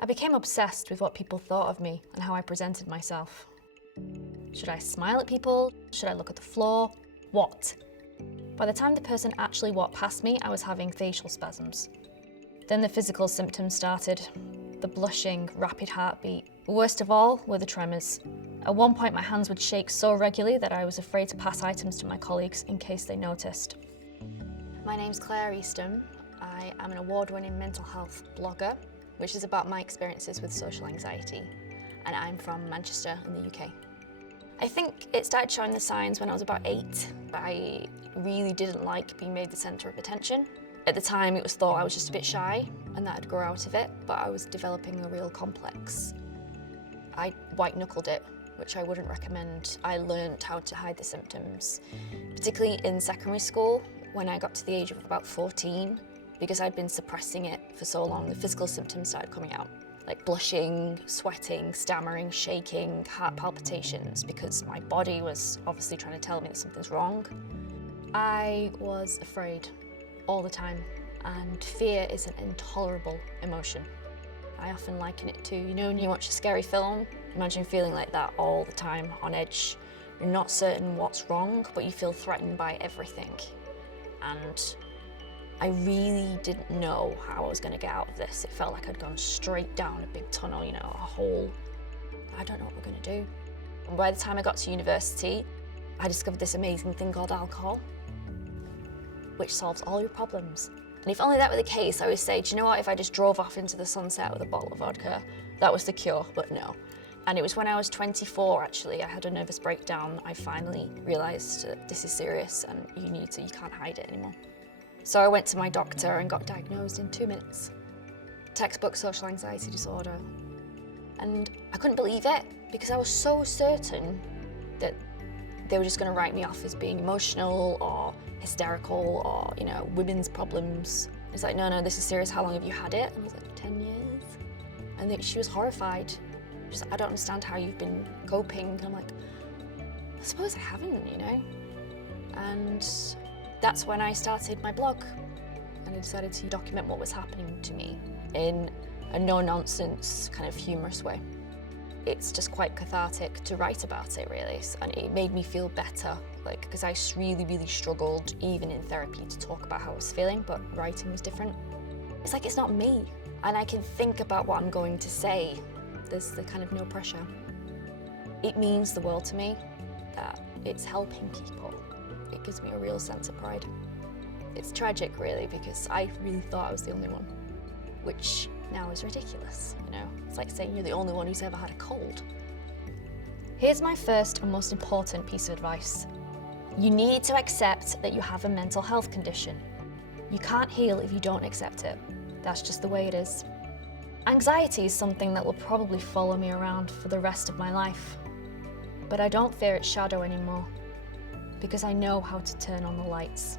I became obsessed with what people thought of me and how I presented myself. Should I smile at people? Should I look at the floor? What? By the time the person actually walked past me, I was having facial spasms. Then the physical symptoms started. The blushing, rapid heartbeat. Worst of all were the tremors. At one point my hands would shake so regularly that I was afraid to pass items to my colleagues in case they noticed. My name's Claire Eastham. I am an award-winning mental health blogger, which is about my experiences with social anxiety, and I'm from Manchester in the UK. I think it started showing the signs when I was about 8. I really didn't like being made the centre of attention. At the time it was thought I was just a bit shy and that I'd grow out of it, but I was developing a real complex. I white-knuckled it, which I wouldn't recommend. I learned how to hide the symptoms, particularly in secondary school when I got to the age of about 14, because I'd been suppressing it for so long. The physical symptoms started coming out, like blushing, sweating, stammering, shaking, heart palpitations, because my body was obviously trying to tell me that something's wrong. I was afraid all the time, and fear is an intolerable emotion. I often liken it to, when you watch a scary film, imagine feeling like that all the time, on edge. You're not certain what's wrong, but you feel threatened by everything. And I really didn't know how I was going to get out of this. It felt like I'd gone straight down a big tunnel, a hole. I don't know what we're going to do. And by the time I got to university, I discovered this amazing thing called alcohol, which solves all your problems. And if only that were the case, I would say, do you know what, if I just drove off into the sunset with a bottle of vodka, that was the cure, but no. And it was when I was 24, actually, I had a nervous breakdown. I finally realised that this is serious and you can't hide it anymore. So I went to my doctor and got diagnosed in 2 minutes. Textbook social anxiety disorder. And I couldn't believe it, because I was so certain that they were just going to write me off as being emotional or hysterical or, women's problems. It's like, no, this is serious. How long have you had it? And I was like, 10 years. And then she was horrified. She's like, I don't understand how you've been coping. And I'm like, I suppose I haven't, And that's when I started my blog. And I decided to document what was happening to me in a no-nonsense, kind of humorous way. It's just quite cathartic to write about it, really, and it made me feel better, because I really, really struggled, even in therapy, to talk about how I was feeling, but writing was different. It's like it's not me, and I can think about what I'm going to say. There's the kind of no pressure. It means the world to me that it's helping people. It gives me a real sense of pride. It's tragic, really, because I really thought I was the only one, which now is ridiculous, It's like saying you're the only one who's ever had a cold. Here's my first and most important piece of advice. You need to accept that you have a mental health condition. You can't heal if you don't accept it. That's just the way it is. Anxiety is something that will probably follow me around for the rest of my life. But I don't fear its shadow anymore, because I know how to turn on the lights.